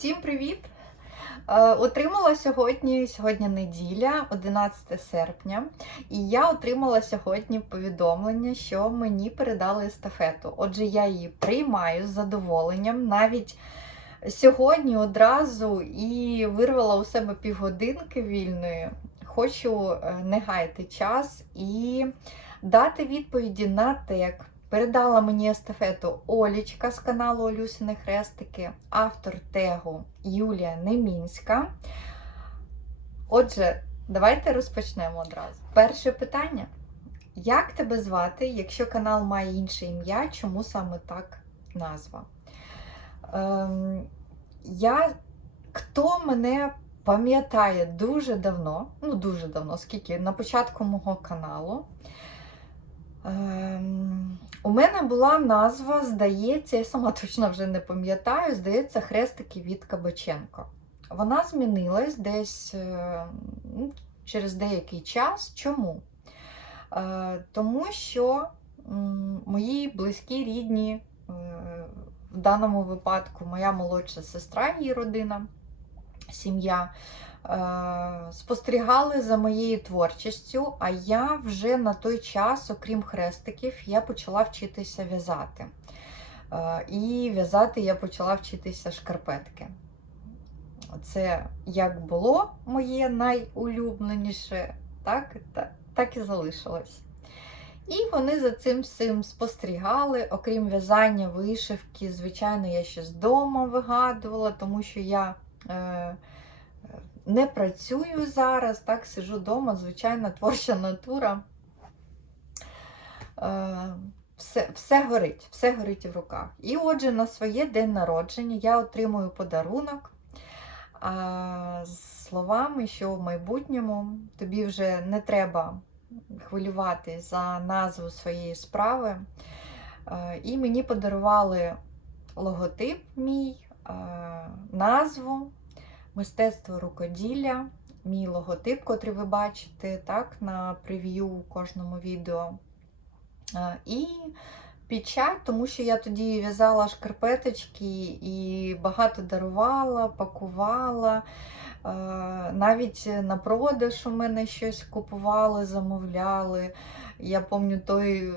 Всім привіт! Е, Отримала сьогодні, сьогодні неділя, 11 серпня, і я отримала сьогодні повідомлення, що мені передали естафету. Отже, я її приймаю з задоволенням. Навіть сьогодні одразу і вирвала у себе півгодинки вільної. Хочу е, не гаяти час і дати відповіді на тег. Передала мені естафету Олічка з каналу Олюсіни Хрестики, автор тегу Юлія Немінська. Отже, давайте розпочнемо одразу. Перше питання: як тебе звати, якщо канал має інше ім'я, чому саме так назва? Ем, я, Хто мене пам'ятає дуже давно, ну дуже давно, скільки на початку мого каналу. Ем, у мене була назва, здається, я сама точно вже не пам'ятаю, здається, хрестики від Кабаченко. Вона змінилась десь е, ну, через деякий час. Чому? Е, тому що мої близькі рідні, е, в даному випадку, моя молодша сестра, її родина, сім'я. Е, Спостерігали за моєю творчістю, а я вже на той час, окрім хрестиків, я почала вчитися в'язати. Е, І в'язати я почала вчитися шкарпетки. Це як було моє найулюбленіше, так, так, і залишилось. І вони за цим всім спостерігали, окрім в'язання, вишивки, звичайно, я ще з дому вигадувала, тому що я. Е, не працюю зараз, так, сижу вдома, звичайна творча натура. Е, все все горить, все горить в руках. І отже, на своє день народження я отримую подарунок а, з словами, що в майбутньому тобі вже не треба хвилювати за назву своєї справи. Е, і мені подарували логотип мій, е, назву мистецтво рукоділля, мій логотип, котрий ви бачите так, на прев'ю у кожному відео. І печать, тому що я тоді в'язала шкарпеточки і багато дарувала, пакувала. Навіть на продаж у мене щось купували, замовляли. Я пам'ятаю той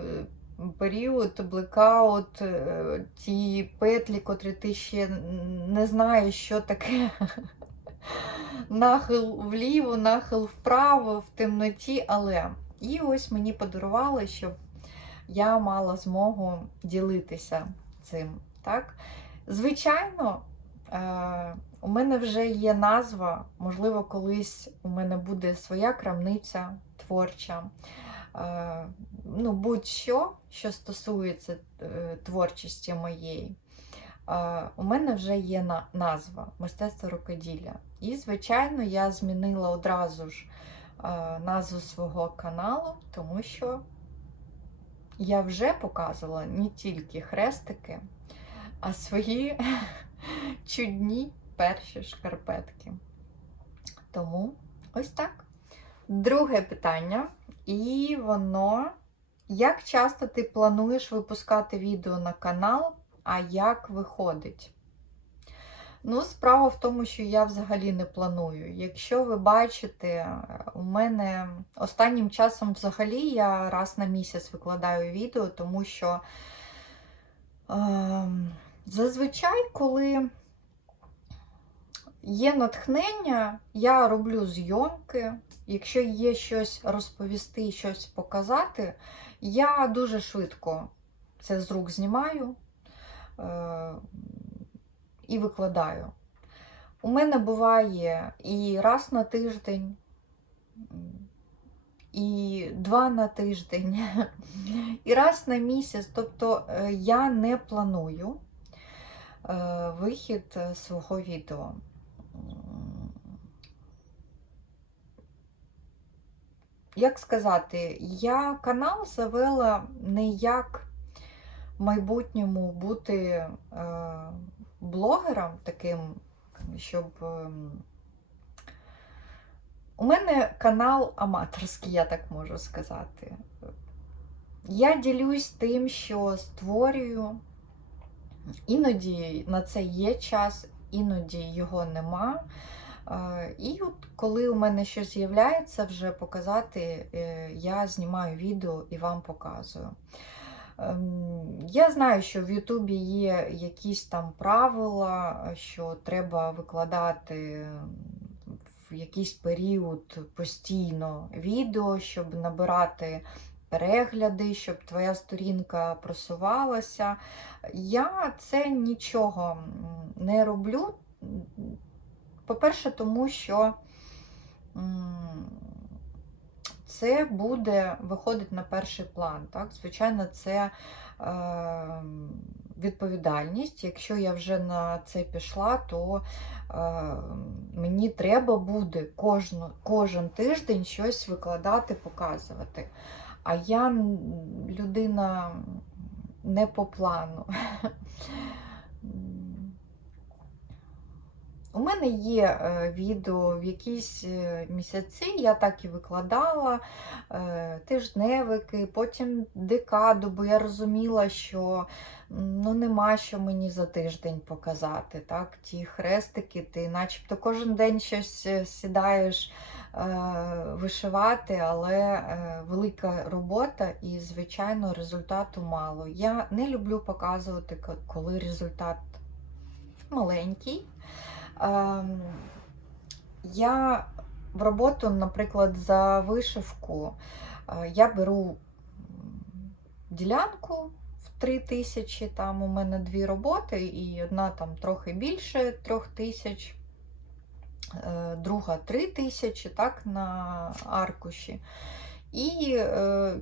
період, блекаут, е, ті петлі, котрі ти ще не знаєш, що таке нахил вліво, нахил вправо, в темноті, але і ось мені подарували, щоб я мала змогу ділитися цим. Так? Звичайно, е, у мене вже є назва, можливо, колись у мене буде своя крамниця творча. Е, ну, Будь-що, що стосується е, творчості моєї у мене вже є назва мистецтво рукоділля. І, звичайно, я змінила одразу ж назву свого каналу, тому що я вже показувала не тільки хрестики, а свої чудні перші шкарпетки. Тому ось так. Друге питання, і воно. Як часто ти плануєш випускати відео на канал а як виходить? Ну, справа в тому, що я взагалі не планую. Якщо ви бачите, у мене останнім часом взагалі я раз на місяць викладаю відео, тому що е, зазвичай, коли є натхнення, я роблю зйомки. Якщо є щось розповісти, щось показати, я дуже швидко це з рук знімаю. Е, і викладаю. У мене буває і раз на тиждень, і два на тиждень, і раз на місяць. Тобто е, я не планую е, вихід свого відео. Як сказати, я канал завела не як майбутньому бути блогером таким, щоб. Е, у мене канал аматорський, я так можу сказати. Я ділюсь тим, що створюю. Іноді на це є час, іноді його нема. Е, І от коли у мене щось з'являється, вже показати, е, я знімаю відео і вам показую. Ем, Я знаю, що в Ютубі є якісь там правила, що треба викладати в якийсь період постійно відео, щоб набирати перегляди, щоб твоя сторінка просувалася. Я це нічого не роблю. По-перше, тому що це буде виходить на перший план. Так? Звичайно, це е, відповідальність. Якщо я вже на це пішла, то е, мені треба буде кожну, кожен тиждень щось викладати, показувати. А я людина не по плану. У мене є е, відео в якісь е, місяці, я так і викладала е, тижневики, потім декаду, бо я розуміла, що ну, нема що мені за тиждень показати. Так? Ті хрестики, ти начебто кожен день щось сідаєш вишивати, але велика робота і, звичайно, результату мало. Я не люблю показувати, коли результат маленький. Я в роботу, наприклад, за вишивку я беру ділянку в 3 тисячі, там у мене дві роботи, і одна там трохи більше трьох тисяч, е, друга 3 тисячі, так, на аркуші. І е,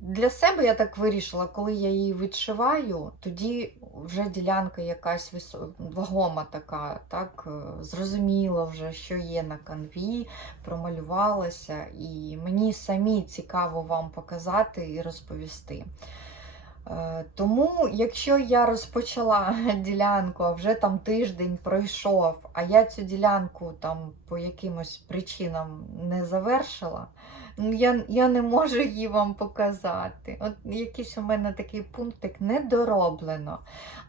для себе я так вирішила, коли я її відшиваю, тоді вже ділянка якась висо- вагома така, так, е, зрозуміла вже, що є на канві, промалювалася, і мені самі цікаво вам показати і розповісти. Е, Тому, якщо я розпочала ділянку, а вже там тиждень пройшов, а я цю ділянку там по якимось причинам не завершила, я, я не можу її вам показати. От якийсь у мене такий пунктик недороблено.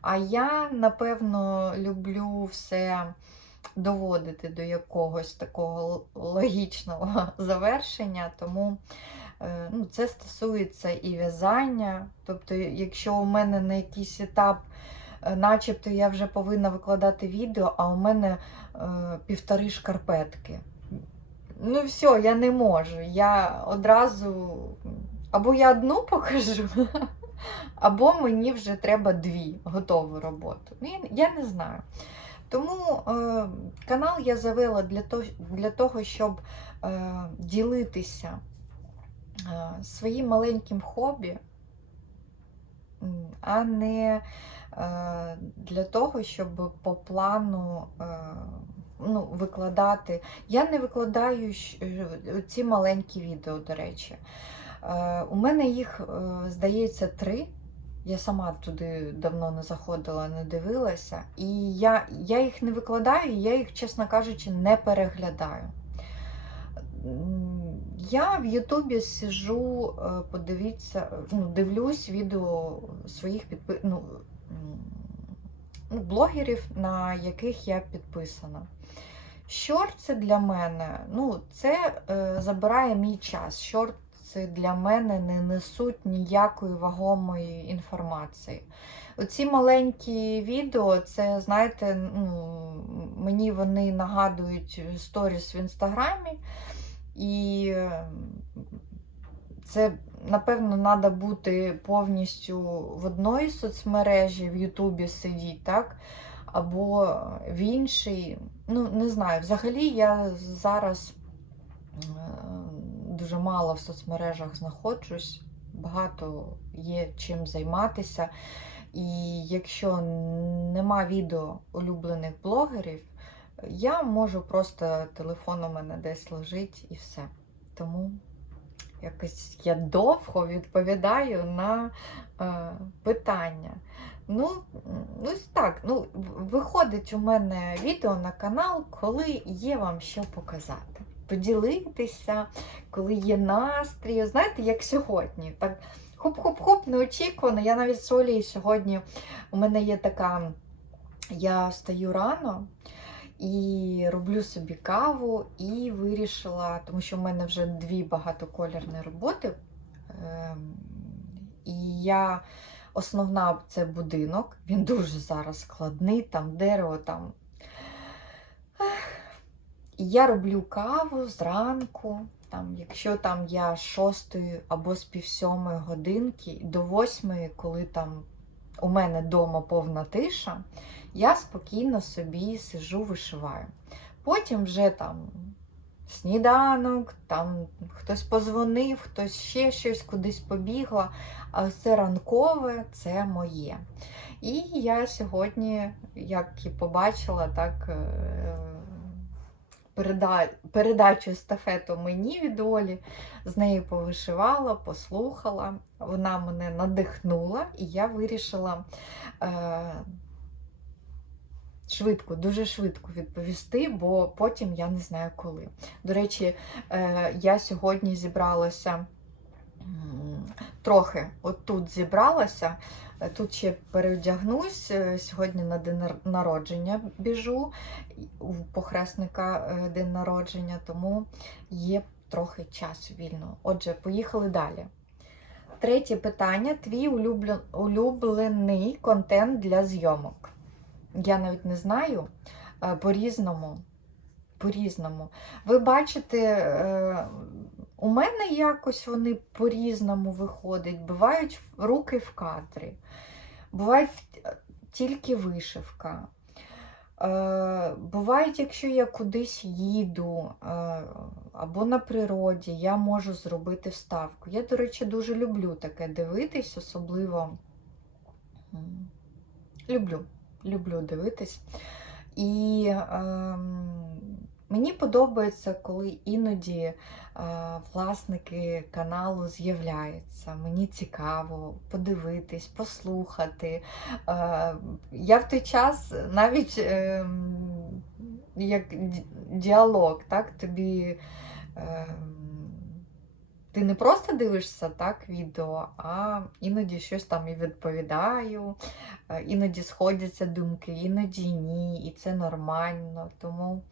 А я, напевно, люблю все доводити до якогось такого логічного завершення, тому. Е, Ну, це стосується і в'язання. Тобто, якщо у мене на якийсь етап, е, начебто я вже повинна викладати відео, а у мене е, півтори шкарпетки. Ну, все, я не можу. Я одразу або я одну покажу, або мені вже треба дві готову роботу. Ну, я, не знаю. Тому е, канал я завела для того, для того щоб е, ділитися е, своїм маленьким хобі, а не е, для того, щоб по плану е, ну, викладати. Я не викладаю е, ці маленькі відео, до речі. Е, У мене їх, е, здається, три. Я сама туди давно не заходила, не дивилася. І я, я їх не викладаю, я їх, чесно кажучи, не переглядаю. Я в Ютубі сижу, подивіться, ну, дивлюсь відео своїх підпи... ну, ну, блогерів, на яких я підписана. Шорти для мене, ну, це е, забирає мій час. Шорти для мене не несуть ніякої вагомої інформації. Оці маленькі відео, це, знаєте, ну, мені вони нагадують сторіс в інстаграмі. І це, напевно, треба бути повністю в одній соцмережі, в Ютубі сидіти, так? Або в іншій. Ну, не знаю. Взагалі я зараз е, дуже мало в соцмережах знаходжусь, багато є чим займатися. І якщо нема відео улюблених блогерів, я можу просто телефон у мене десь лежить і все. Тому якось я довго відповідаю на е, питання. Ну, м, ось так. Ну, виходить у мене відео на канал, коли є вам що показати. Поділитися, коли є настрій. Знаєте, як сьогодні. Так, хоп-хоп-хоп, неочікувано. Я навіть з Олією сьогодні у мене є така. Я встаю рано, і роблю собі каву, і вирішила, тому що в мене вже дві багатоколірні роботи. ем, І я основна це будинок, він дуже зараз складний, там дерево, там. І я роблю каву зранку, там, якщо там я з 6 або з пів сьомої годинки до 8, коли там у мене вдома повна тиша, я спокійно собі сижу, вишиваю. Потім вже там сніданок, там хтось позвонив, хтось ще щось кудись побігла. А це ранкове це моє. І я сьогодні, як і побачила, так. Переда- передачу естафету мені від Олі, з нею повишивала, послухала. Вона мене надихнула, і я вирішила е, швидко, дуже швидко відповісти, бо потім я не знаю коли. До речі, е, я сьогодні зібралася. Трохи отут зібралася, тут ще переодягнусь. е, Сьогодні на день народження біжу, у похресника е, день народження, тому є трохи часу вільного. Отже, поїхали далі. Третє питання: твій улюблений контент для зйомок. Я навіть не знаю. е, По-різному. По-різному. Ви бачите, е, у мене якось вони по-різному виходять. Бувають руки в кадрі, бувають е, тільки вишивка. Е, Бувають, якщо я кудись їду е, або на природі, я можу зробити вставку. Я, до речі, дуже люблю таке дивитись, особливо люблю, люблю дивитись. І ем, мені подобається, коли іноді е, власники каналу з'являються. Мені цікаво подивитись, послухати. Е, я в той час навіть ем, як діалог, так, тобі. ем, ти не просто дивишся так відео, а іноді щось там і відповідаю, е, іноді сходяться думки, іноді ні, і це нормально. Тому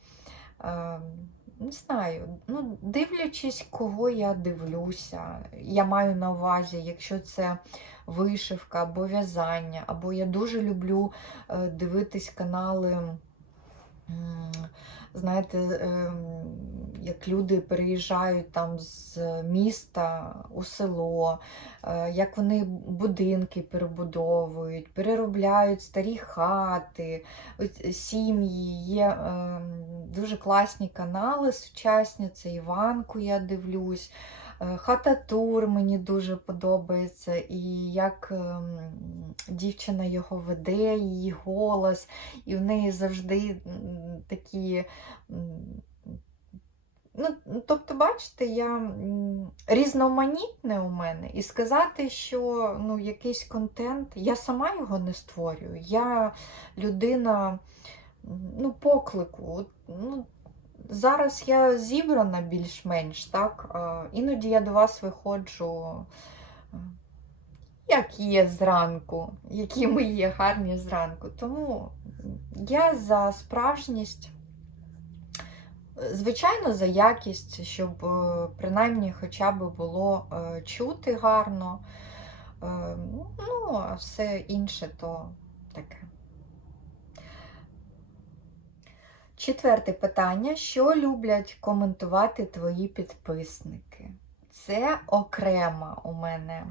не знаю, ну, дивлячись, кого я дивлюся, я маю на увазі, якщо це вишивка або в'язання, або я дуже люблю е, дивитись канали. Знаєте, ем, як люди переїжджають там з міста у село, е, як вони будинки перебудовують, переробляють старі хати, сім'ї. Є ем, дуже класні канали сучасні. Це Іванку я дивлюсь. Е, Хата Тур мені дуже подобається, і як ем, дівчина його веде, її голос, і в неї завжди такі. Ну, тобто, бачите, я різноманітне у мене, і сказати, що ну, якийсь контент, я сама його не створюю. Я людина ну, поклику. Ну, зараз я зібрана більш-менш, так? Іноді я до вас виходжу, як є зранку, які ми є гарні зранку. Тому я за справжність. Звичайно, за якість, щоб е, принаймні хоча б було е, чути гарно. Е, Ну, а все інше то таке. Четверте питання: що люблять коментувати твої підписники? Це окрема у мене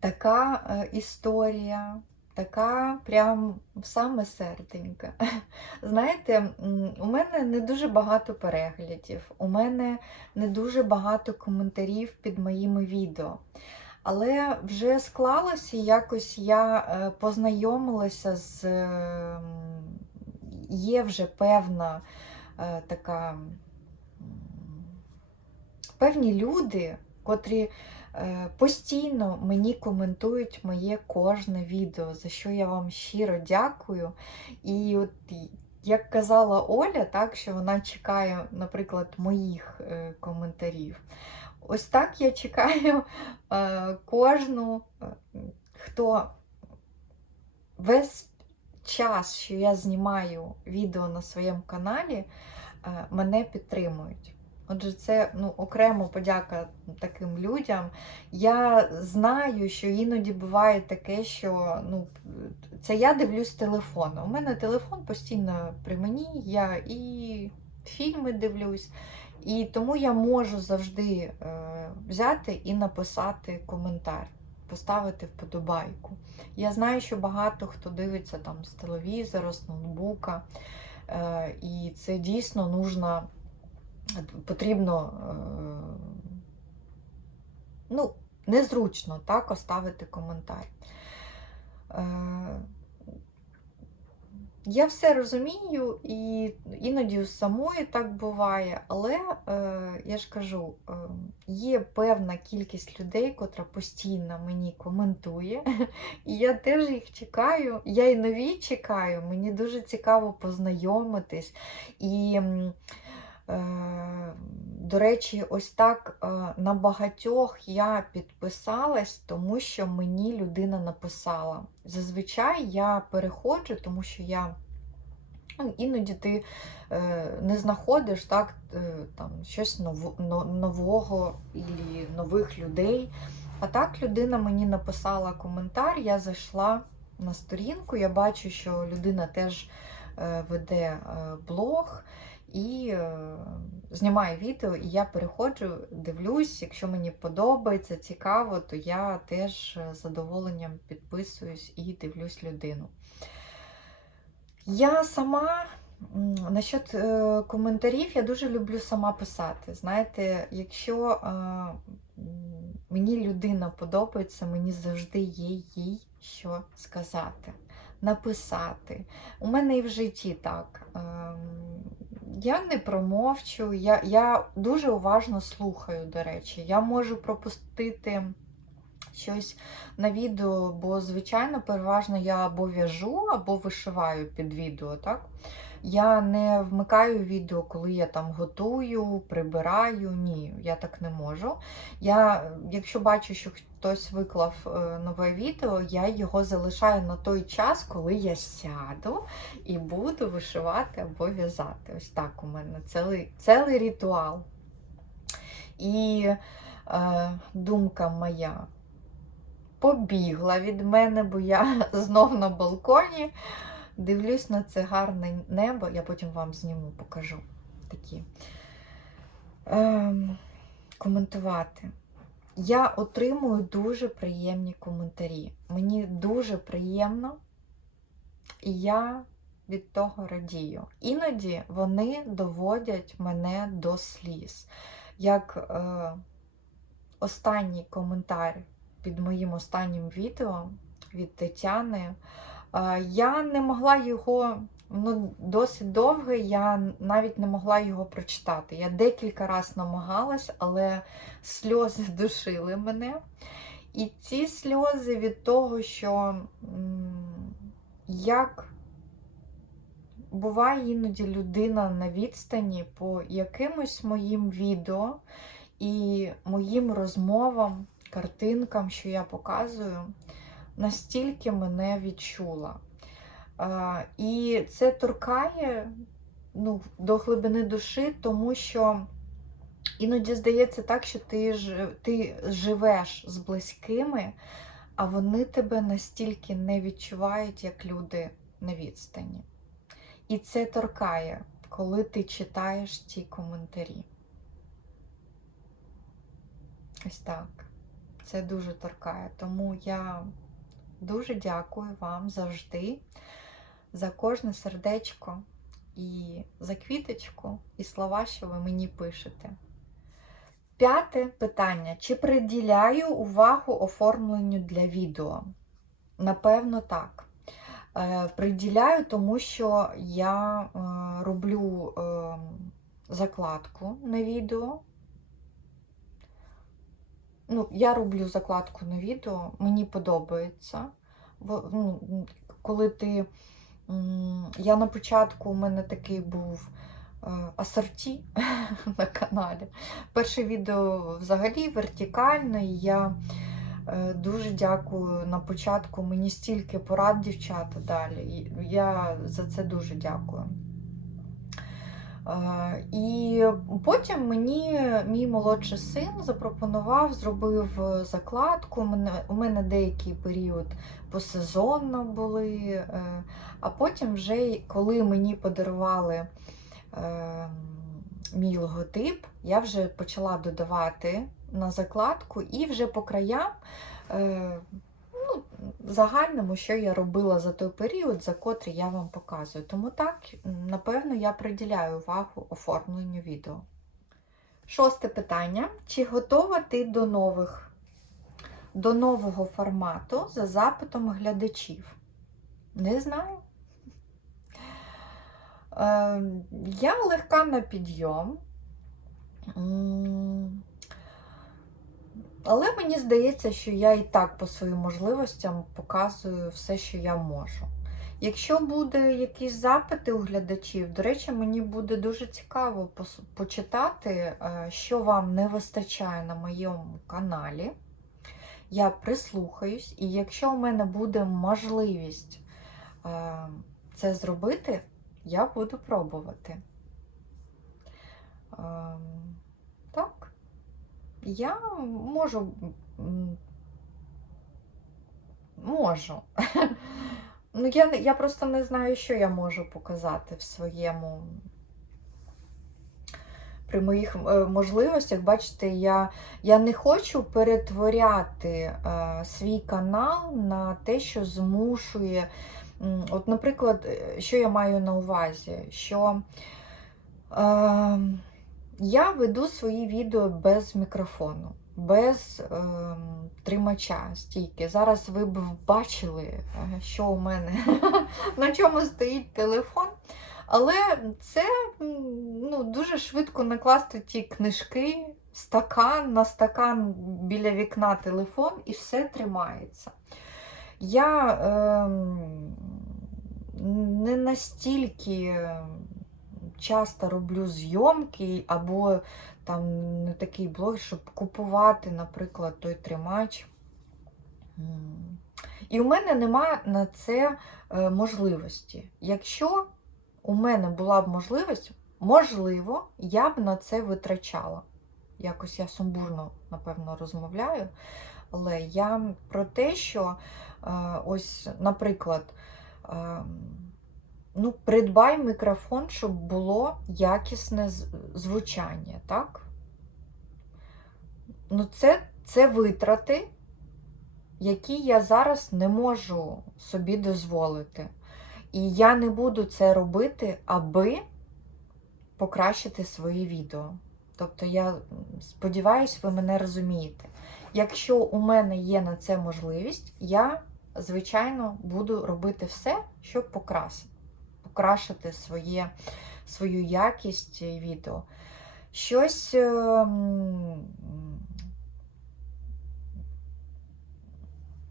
така е, історія, така прям саме серденько. Знаєте, у мене не дуже багато переглядів, у мене не дуже багато коментарів під моїми відео. Але вже склалося, якось я е, познайомилася з. Є вже певна е, така певні люди, котрі е, постійно мені коментують моє кожне відео, за що я вам щиро дякую. І от як казала Оля, так, що вона чекає, наприклад, моїх е, коментарів. Ось так я чекаю кожну, хто весь час, що я знімаю відео на своєму каналі, е, мене підтримують. Отже, це ну, окремо подяка таким людям. Я знаю, що іноді буває таке, що ну, це я дивлюсь телефон. У мене телефон постійно при мені, я і фільми дивлюсь, і тому я можу завжди е, взяти і написати коментар, поставити вподобайку. Я знаю, що багато хто дивиться там з телевізора, з ноутбука, е, і це дійсно нужно, потрібно. Е, ну, незручно так оставити коментар. Я все розумію, і іноді у самої так буває, але е, я ж кажу, е, є певна кількість людей, котра постійно мені коментує, і я теж їх чекаю. Я і нові чекаю, мені дуже цікаво познайомитись. І До речі, ось так е, на багатьох я підписалась, тому що мені людина написала. Зазвичай я переходжу, тому що я ну, іноді ти е, не знаходиш так, там, щось нового і нових людей. А так людина мені написала коментар, я зайшла на сторінку, я бачу, що людина теж веде блог і е, знімаю відео, і я переходжу, дивлюсь, якщо мені подобається, цікаво, то я теж з задоволенням підписуюсь і дивлюсь людину. Я сама. Насчет е, коментарів я дуже люблю сама писати. Знаєте, якщо е, мені людина подобається, мені завжди є їй що сказати, написати. У мене і в житті так. Е, я не промовчу, я я дуже уважно слухаю, до речі. Я можу пропустити щось на відео, бо, звичайно, переважно я або в'яжу, або вишиваю під відео. так? Я не вмикаю відео, коли я там готую, прибираю. Ні, я так не можу. Я, Якщо бачу, що хтось виклав е, нове відео, я його залишаю на той час, коли я сяду і буду вишивати або в'язати. Ось так у мене цілий, цілий ритуал. І е, думка моя побігла від мене, бо я знов на балконі. Дивлюсь на це гарне небо, я потім вам зніму, покажу такі. Ем, коментувати. Я отримую дуже приємні коментарі. Мені дуже приємно, і я від того радію. Іноді вони доводять мене до сліз. Як е, останній коментар під моїм останнім відео від Тетяни. Я не могла його, ну, досить довге, я навіть не могла його прочитати. Я декілька разів намагалась, але сльози душили мене. І ці сльози від того, що як буває іноді людина на відстані по якимось моїм відео і моїм розмовам, картинкам, що я показую настільки мене відчула. І це торкає ну, до глибини душі, тому що іноді здається так, що ти, ти живеш з близькими, а вони тебе настільки не відчувають, як люди на відстані. І це торкає, коли ти читаєш ті коментарі. Ось так. Це дуже торкає. Тому я Дуже дякую вам завжди за кожне сердечко і за квіточку, і слова, що ви мені пишете. П'яте питання: чи приділяю увагу оформленню для відео? Напевно, так. Е, приділяю, тому що я е, роблю е, закладку на відео. Ну, Я роблю закладку на відео, мені подобається. Ну, Коли ти. Я на початку у мене такий був е, асорті на каналі. Перше відео взагалі вертикальне, і я Е, Дуже дякую на початку. Мені стільки порад дівчата далі. Я за це дуже дякую. Е, І потім мені мій молодший син запропонував, зробив закладку. У мене, деякий період посезонно були. е, А потім, вже коли мені подарували е, мій логотип, я вже почала додавати на закладку і вже по краям. Ну, загальному, що я робила за той період, за котрий я вам показую. Тому так, напевно, я приділяю увагу оформленню відео. Шосте питання. Чи готова ти до нових, до нового формату за запитом глядачів? Не знаю. Е, я легка на підйом. Але мені здається, що я і так по своїм можливостям показую все, що я можу. Якщо буде якісь запити у глядачів, до речі, мені буде дуже цікаво почитати, е, що вам не вистачає на моєму каналі. Я прислухаюсь, і якщо у мене буде можливість е, це зробити, я буду пробувати. Я можу. Можу. Ну, я, я просто не знаю, що я можу показати в своєму. При моїх е, можливостях, бачите, я, я не хочу перетворяти е, свій канал на те, що змушує. От, наприклад, е, що я маю на увазі? Що е, я веду свої відео без мікрофону, без е, тримача стійки. Зараз ви б бачили, е, що у мене на чому стоїть телефон. Але це ну, дуже швидко накласти ті книжки, стакан на стакан біля вікна телефон і все тримається. Я ем, не настільки часто роблю зйомки або там не такий блог, щоб купувати, наприклад, той тримач. І у мене немає на це е, можливості. Якщо у мене була б можливість, можливо, я б на це витрачала. Якось я сумбурно, напевно, розмовляю. Але я про те, що е, ось, наприклад, е, ну, придбай мікрофон, щоб було якісне звучання, так? Ну, це, це витрати, які я зараз не можу собі дозволити. І я не буду це робити, аби покращити свої відео. Тобто, я сподіваюся, ви мене розумієте. Якщо у мене є на це можливість, я, звичайно, буду робити все, щоб покрасити, покращити своє, свою якість відео. Щось. ем,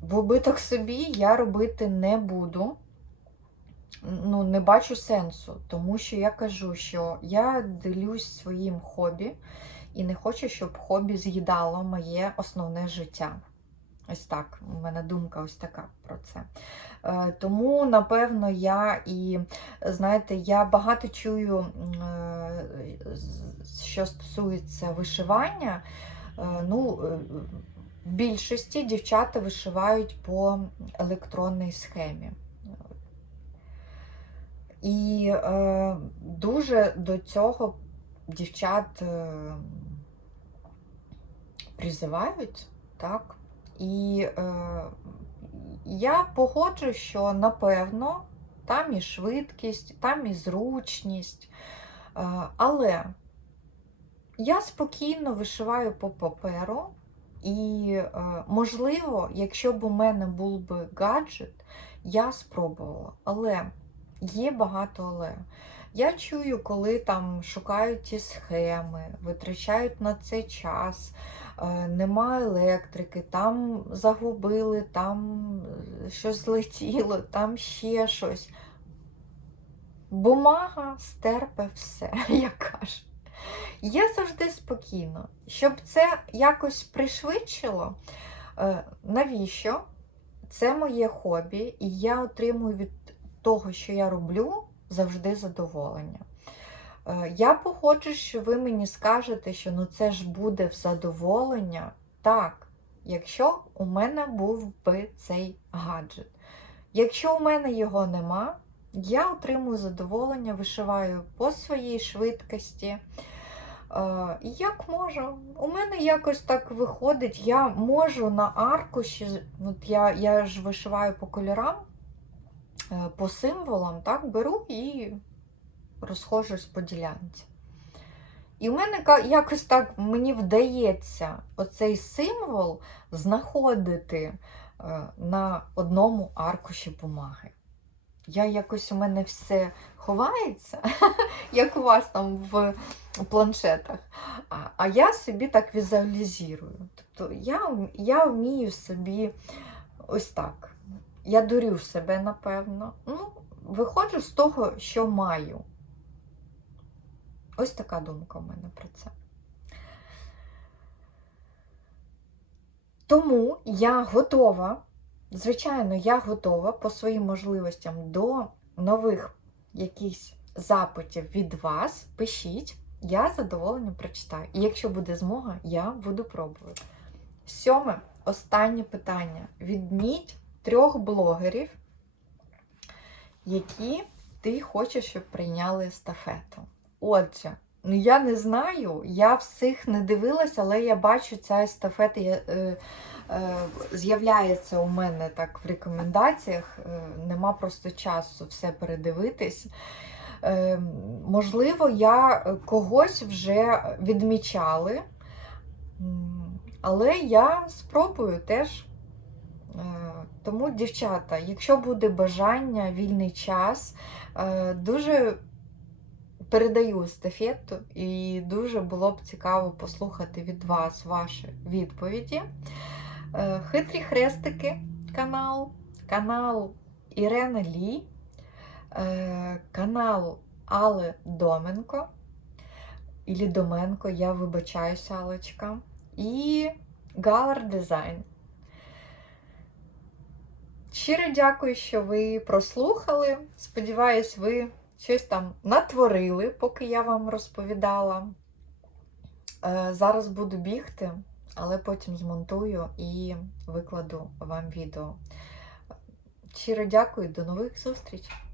В убиток собі я робити не буду. Ну, не бачу сенсу, тому що я кажу, що я ділюсь своїм хобі і не хочу, щоб хобі з'їдало моє основне життя. Ось так, у мене думка ось така про це. Е, Тому, напевно, я і, знаєте, я багато чую, е, що стосується вишивання. Е, Ну, в більшості дівчата вишивають по електронній схемі. І дуже до цього дівчат призивають, так? І е, я погоджу, що напевно там і швидкість, там і зручність. Е, але я спокійно вишиваю по паперу. І, е, можливо, якщо б у мене був би гаджет, я спробувала. Але є багато але. Я чую, коли там шукають ті схеми, витрачають на це час, нема електрики, там загубили, там е, щось злетіло, там ще щось. Бумага стерпе все, як кажуть. Я завжди спокійно. Щоб це якось пришвидшило, Е, Навіщо? Це моє хобі, і я отримую від того, що я роблю, завжди задоволення. Е, Я походжу, що ви мені скажете, що ну це ж буде в задоволення. Так, якщо у мене був би цей гаджет. Якщо у мене його нема, я отримую задоволення, вишиваю по своїй швидкості. Е, Як можу? У мене якось так виходить, я можу на аркуші, от я, я ж вишиваю по кольорам, е, по символам, так, беру і розходжусь по ділянці. І в мене якось так мені вдається оцей символ знаходити е, на одному аркуші бумаги. Я якось у мене все ховається, як у вас там в планшетах. А я собі так візуалізую. Тобто я, я вмію собі ось так. Я дурю себе, напевно. Ну, виходжу з того, що маю. Ось така думка в мене про це. Тому я готова, звичайно, я готова по своїм можливостям до нових якихось запитів від вас. Пишіть, я з задоволенням прочитаю. І якщо буде змога, я буду пробувати. Сьоме, останнє питання. Відміть трьох блогерів, які ти хочеш, щоб прийняли естафету. Отже, ну я не знаю, я всіх не дивилася, але я бачу, ця естафета е, е, з'являється у мене так в рекомендаціях. Е, нема просто часу все передивитись. Е, можливо, я когось вже відмічали, але я спробую теж. Е, Тому, дівчата, якщо буде бажання, вільний час, дуже передаю естафету, і дуже було б цікаво послухати від вас ваші відповіді. Е, Хитрі хрестики канал, канал Ірена Лі, е, канал Алли Доменко. Ілі Доменко, я вибачаюся, Алочка. І Галар Дизайн. Щиро дякую, що ви прослухали. Сподіваюсь, ви щось там натворили, поки я вам розповідала. Е, Зараз буду бігти, але потім змонтую і викладу вам відео. Щиро дякую, до нових зустрічей!